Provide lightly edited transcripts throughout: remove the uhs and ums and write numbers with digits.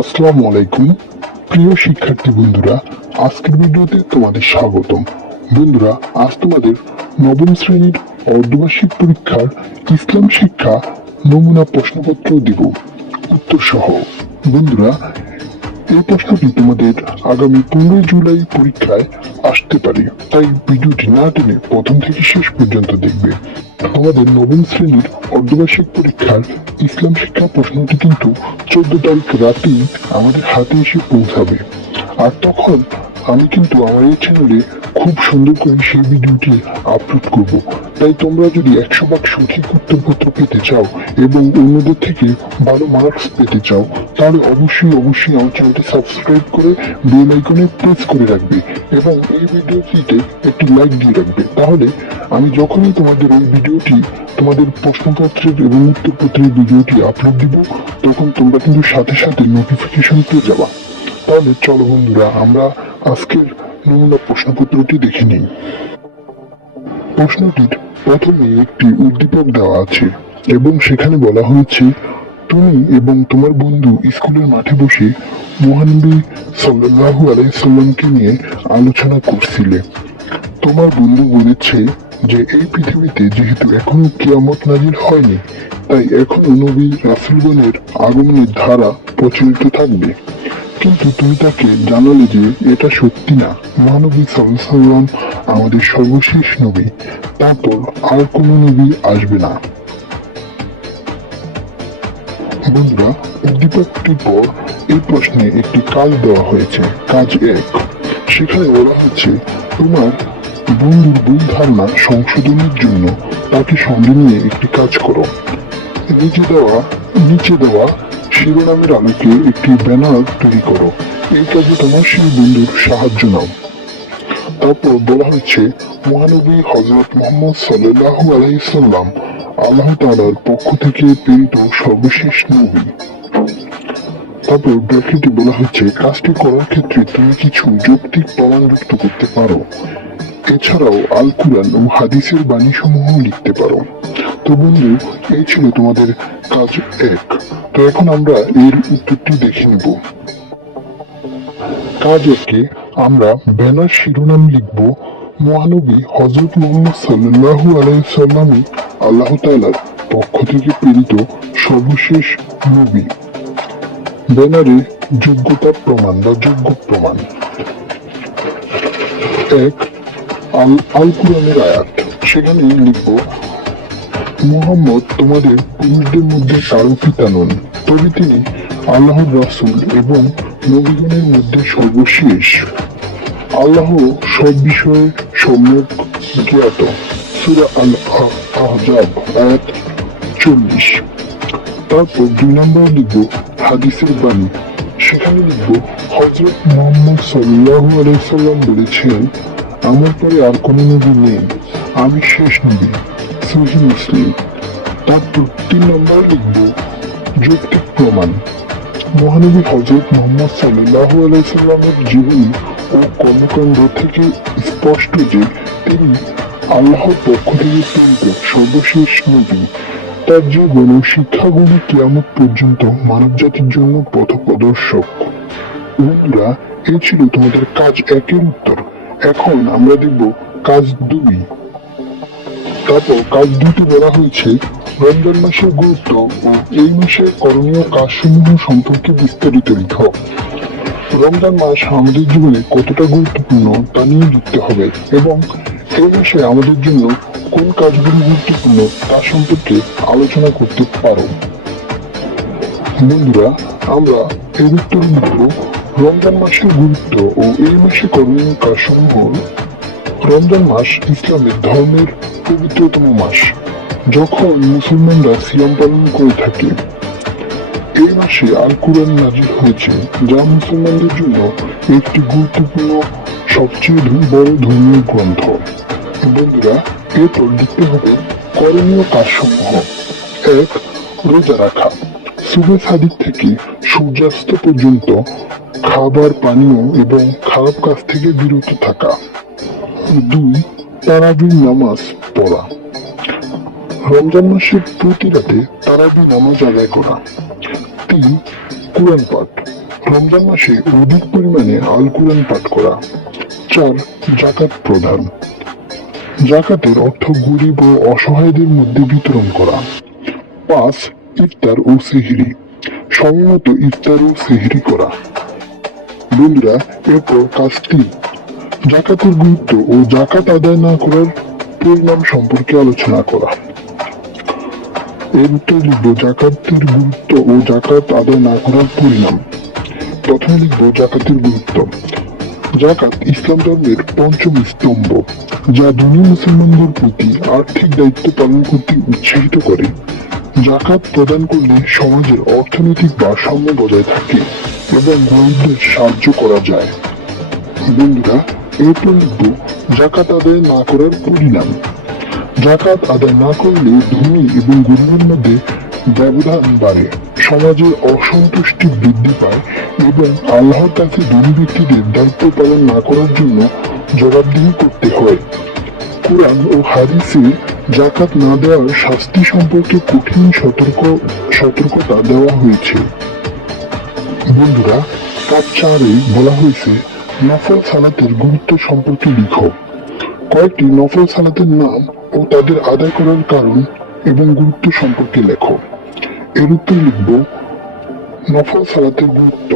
আসসালামু আলাইকুম প্রিয় শিক্ষার্থী বন্ধুরা, আজকের ভিডিওতে তোমাদের স্বাগতম। বন্ধুরা, আজ তোমাদের নবম শ্রেণীর অর্ধবার্ষিক পরীক্ষার ইসলাম শিক্ষা নমুনা প্রশ্নপত্র দিব উত্তর সহ। বন্ধুরা, এই প্রশ্নটি তোমাদের আগামী 15 জুলাই পরীক্ষায় আসতে পারে, তাই ভিডিওটি না টেনে প্রথম থেকে শেষ পর্যন্ত দেখবে। আমাদের নবম শ্রেণীর অর্ধবার্ষিক পরীক্ষার ইসলাম শিক্ষা প্রশ্নটি কিন্তু 14 তারিখ রাতেই আমাদের হাতে এসে পৌঁছাবে। আর তখন আমি কিন্তু আমার এই চ্যানেলে খুব সুন্দর করে সেই ভিডিওটি আপলোড করব। তাই তোমরা যদি 100 ভাগ সঠিক উত্তরপত্র পেতে চাও এবং অন্যদের থেকে ভালো মার্কস পেতে চাও, তাহলে অবশ্যই আমার চ্যানেলটি সাবস্ক্রাইব করে বেল আইকনে প্রেস করে রাখবে এবং এই ভিডিওটিতে একটি লাইক দিয়ে রাখবে। তাহলে আমি যখনই তোমাদের ওই ভিডিওটি, তোমাদের প্রশ্নপত্রের এবং উত্তরপত্রের ভিডিওটি আপলোড দিব, তখন তোমরা কিন্তু সাথে সাথে নোটিফিকেশন পেয়ে যাবা। তাহলে চলো বন্ধুরা, আমরা আজকের নমুনা প্রশ্নপত্রটি দেখে নিই। প্রশ্নটির প্রথমে একটি উদ্দীপক দেওয়া আছে এবং সেখানে বলা হয়েছে, তুমি এবং তোমার বন্ধু স্কুলের মাঠে বসে মহানবী সাল্লাল্লাহু আলাইহি সাল্লামকে নিয়ে আলোচনা করছিলে। তোমার বন্ধু বলেছে যে এই পৃথিবীতে যেহেতু এখনো কিয়ামত নাজিল হয়নি, তাই এখনো নবী রাসূলগণের আগমনের ধারা প্রচলিত থাকবে। কিন্তু তুমি তাকে জানালে যে এটা সত্যি না, মহানবী সাল্লাল্লাহু আলাইহি সাল্লাম আমাদের সর্বশেষ নবী, তারপর আর কোনো নবী আসবে না। বন্ধুরা, উদ্দীপকটির পর এই প্রশ্নে একটি কাজ দেওয়া হয়েছে, কাজ 1। সেখানে বলা হচ্ছে, তোমার বন্ধুর ভুল ধারণা সংশোধনের জন্য তাকে সঙ্গে নিয়ে একটি কাজ করো। নিচে দেওয়া শিরোনামের আলোকে একটি ব্যানার তৈরি করো। এই কাজে তোমার সেই বন্ধুর সাহায্য নাও। তারপর বলা হচ্ছে, মহানবী হযরত মুহাম্মদ সাল্লাল্লাহু আলাইহি সাল্লাম আল্লাহ তাআলার পক্ষ থেকে প্রেরিত সর্বশেষ নবী। তারপর ব্র্যাকেটে বলা হচ্ছে, কাজটি করার ক্ষেত্রে তুমি কিছু যৌক্তিক প্রমাণ যুক্ত করতে পারো। এছাড়াও আল কুরআন ও হাদিসের বাণীসমূহ লিখতে পারো। তো বন্ধু, এই ছিল তোমাদের কাজ 1। তো এখন আমরা এর উত্তরটি দেখে নিব। কাজ 1-এ আমরা ব্যানার শিরোনাম লিখব, মহানবী হযরত মুহাম্মদ সাল্লাল্লাহু আলাইহি সাল্লামই আল্লাহ তাআলার পক্ষ থেকে প্রেরিত সর্বশেষ নবী। ব্যানারে যোগ্যতা প্রমাণ বা যোগ্য প্রমাণ। 1, আল কুরআনের আয়াত। সেখানে লিখব, মুহাম্মদ তোমাদের পুরুষদের মধ্যে কারো পিতা নন, তবে তিনি আল্লাহর রাসূল এবং নবীগণের মধ্যে সর্বশেষ। আল্লাহ সব বিষয়ে সম্যক জ্ঞাত। সূরা আল আহজাব আয়াত 40। তারপর 2 নম্বর লিখব হাদিসের বাণী। সেখানে লিখব, হযরত মুহাম্মদ সাল্লাল্লাহু আলাইহি সাল্লাম বলেছেন, আমার পরে আর কোনো নবী নেই, আমি শেষ নবী। সহিহ মুসলিম। তারপর 3 নম্বর লিখব যৌক্তিক প্রমাণ। মহানবী হযরত মুহাম্মদ সাল্লাল্লাহু আলাইহি সাল্লামের জীবনী ও কর্মকাণ্ড থেকে স্পষ্ট যে তিনি আল্লাহর পক্ষ থেকে প্রেরিত সর্বশেষ নবী। তার জীবন ও শিক্ষাগুলি কিয়ামত পর্যন্ত মানবজাতির জন্য পথপ্রদর্শক। বন্ধুরা, এই ছিল তোমাদের কাজ 1-এর উত্তর। এখন আমরা দেখব কাজ 2। তারপর কাজ 2-তে বলা হয়েছে, রমজান মাসের গুরুত্ব ও এই মাসের করণীয় কাজসমূহ সম্পর্কে বিস্তারিত লিখো। রমজান মাস আমাদের জীবনে কতটা গুরুত্বপূর্ণ তা নিয়ে লিখতে হবে এবং এই মাসে আমাদের জন্য কোন কাজগুলি গুরুত্বপূর্ণ তা সম্পর্কে আলোচনা করতে পারো। বন্ধুরা, আমরা এর উত্তর লিখব, রমজান মাসের গুরুত্ব ও এই মাসে করণীয় কাজসমূহ। রমজান মাস ইসলামের ধর্মের পবিত্রতম মাস, যখন মুসলমানরা সিয়াম পালন করে থাকে। এই মাসে আল কুরআন নাজিল হয়েছে, যা মুসলমানদের জন্য একটি গুরুত্বপূর্ণ সবচেয়ে বড় ধর্মীয় গ্রন্থ। বন্ধুরা, এরপর লিখতে হবে করণীয় কাজসমূহ। 1, রোজা রাখা। সুবহ সাদিক থেকে সূর্যাস্ত পর্যন্ত খাবার, পানীয় এবং খারাপ কাজ থেকে বিরত থাকা। 2, তারাবির নামাজ পড়া। রমজান মাসের প্রতি রাতে তারাবি নামাজ আদায় করা। 3, কুরআন পাঠ। রমজান মাসে অধিক পরিমাণে আল কোরআন পাঠ করা। 4. জাকাত প্রদান। জাকাতের অর্থ গরিব ও অসহায়দের মধ্যে বিতরণ করা। 5. ইফতার ও সেহরি। সময়মতো ইফতার ও সেহরি করা। বন্ধুরা, এরপর কাজ 3, জাকাতের গুরুত্ব ও জাকাত আদায় না করার পরিণাম সম্পর্কে আলোচনা করা। এরপর লিখব জাকাতের গুরুত্ব ও জাকাত আদায় না করার পরিণাম। প্রথমে লিখব জাকাতের গুরুত্ব। জাকাত ইসলাম ধর্মের পঞ্চম স্তম্ভ, যা ধনী মুসলমানদের প্রতি আর্থিক দায়িত্ব পালন করতে উৎসাহিত করে। জাকাত প্রদান করলে সমাজের অর্থনৈতিক ভারসাম্য বজায় থাকে এবং গরিবদের সাহায্য করা যায়। বন্ধুরা, এরপর লিখব জাকাত আদায় না করার পরিণাম। জাকাত আদায় না করলে ধনী এবং গরিবের মধ্যে ব্যবধান বাড়ে, সমাজের অসন্তুষ্টি বৃদ্ধি পায় এবং আল্লাহর কাছে ধনী ব্যক্তিদের দায়িত্ব পালন না করার জন্য জবাবদিহি করতে হয়। কোরআন ও হাদিসে জাকাত না দেওয়ার শাস্তি সম্পর্কে কঠিন সতর্কতা দেওয়া হয়েছে। বন্ধুরা, কাজ 4-এ বলা হয়েছে নফল সালাতের গুরুত্ব সম্পর্কে লিখো। কয়েকটি নফল সালাতের নাম ও তাদের আদায় করার কারণ এবং গুরুত্ব সম্পর্কে লেখো। এর উত্তর লিখব নফল সালাতের গুরুত্ব।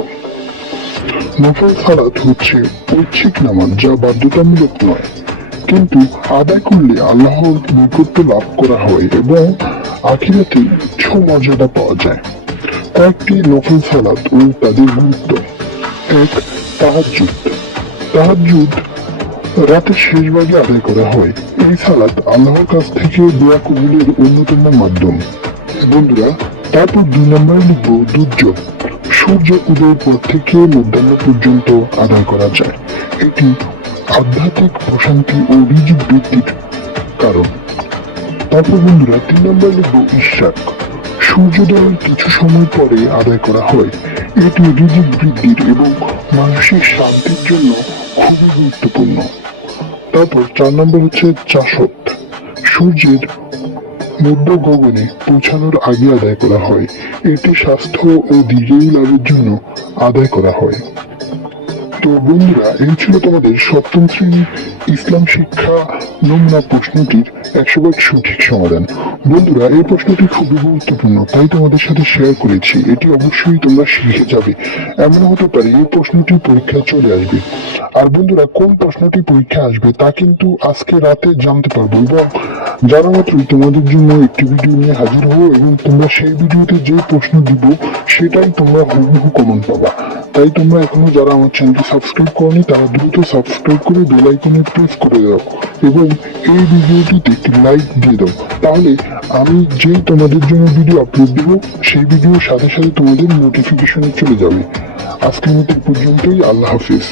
নফল সালাত হচ্ছে ঐচ্ছিক নামাজ, যা বাধ্যতামূলক নয়, কিন্তু আদায় করলে আল্লাহর নৈকট্য লাভ করা হয় এবং আখিরাতে উচ্চ মর্যাদা পাওয়া যায়। কয়েকটি নফল সালাত ও তাদের গুরুত্ব। 1. তাহাজ্জুদ। তাহাজ্জুদ রাতের শেষ ভাগে আদায় করা হয়। এই সালাত আল্লাহর কাছ থেকে দোয়া কবুলের অন্যতম মাধ্যম। বন্ধুরা, তারপর 2 নম্বরে লিখব দুর্যোগ। সূর্য উদয়ের পর থেকে মধ্যাহ্ন পর্যন্ত আদায় করা যায়। এটি আধ্যাত্মিক প্রশান্তি ও রিজিক বৃদ্ধির কারণ। তারপর বন্ধুরা 3 নম্বরে লিখব ইশরাক। সূর্যোদয়ের কিছু সময় পরে আদায় করা হয়। এটি রিজিক বৃদ্ধির এবং মানসিক শান্তির জন্য খুবই গুরুত্বপূর্ণ। তারপর 4 নম্বর হচ্ছে চাষত। সূর্যের মধ্য গগনে পৌঁছানোর আগে আদায় করা হয়। এটি স্বাস্থ্য ও দীর্ঘায়ু লাভের জন্য আদায় করা হয়। তো বন্ধুরা, এই ছিল তোমাদের সপ্তম শ্রেণীর ইসলাম শিক্ষা নমুনা প্রশ্নটির 100% সঠিক সমাধান। বন্ধুরা, এই প্রশ্নটি খুবই গুরুত্বপূর্ণ, তাই তোমাদের সাথে শেয়ার করেছি। এটি অবশ্যই তোমরা শিখে যাবে। এমন হতে পারে এই প্রশ্নটি পরীক্ষায় চলে আসবে। আর বন্ধুরা, কোন প্রশ্নটি পরীক্ষা আসবে তা কিন্তু আজকে রাতে জানতে পারবো, এবং জানা মাত্রই তোমাদের জন্য একটি ভিডিও নিয়ে হাজির হবো এবং তোমরা সেই ভিডিওতে যে প্রশ্ন দিব সেটাই তোমরা হুবহু কমন পাবা। তাই তোমরা এখনো যারা আমার চ্যানেলটি সাবস্ক্রাইব করনি তারা দ্রুত সাবস্ক্রাইব করে বেল আইকনে প্রেস করে দাও এবং এই ভিডিওটিতে একটি লাইক দিয়ে দাও। তাহলে আমি যেই তোমাদের জন্য ভিডিও আপলোড দিব সেই ভিডিওর সাথে সাথে তোমাদের নোটিফিকেশনে চলে যাবে। আজকের মতো পর্যন্তই। আল্লাহ হাফিজ।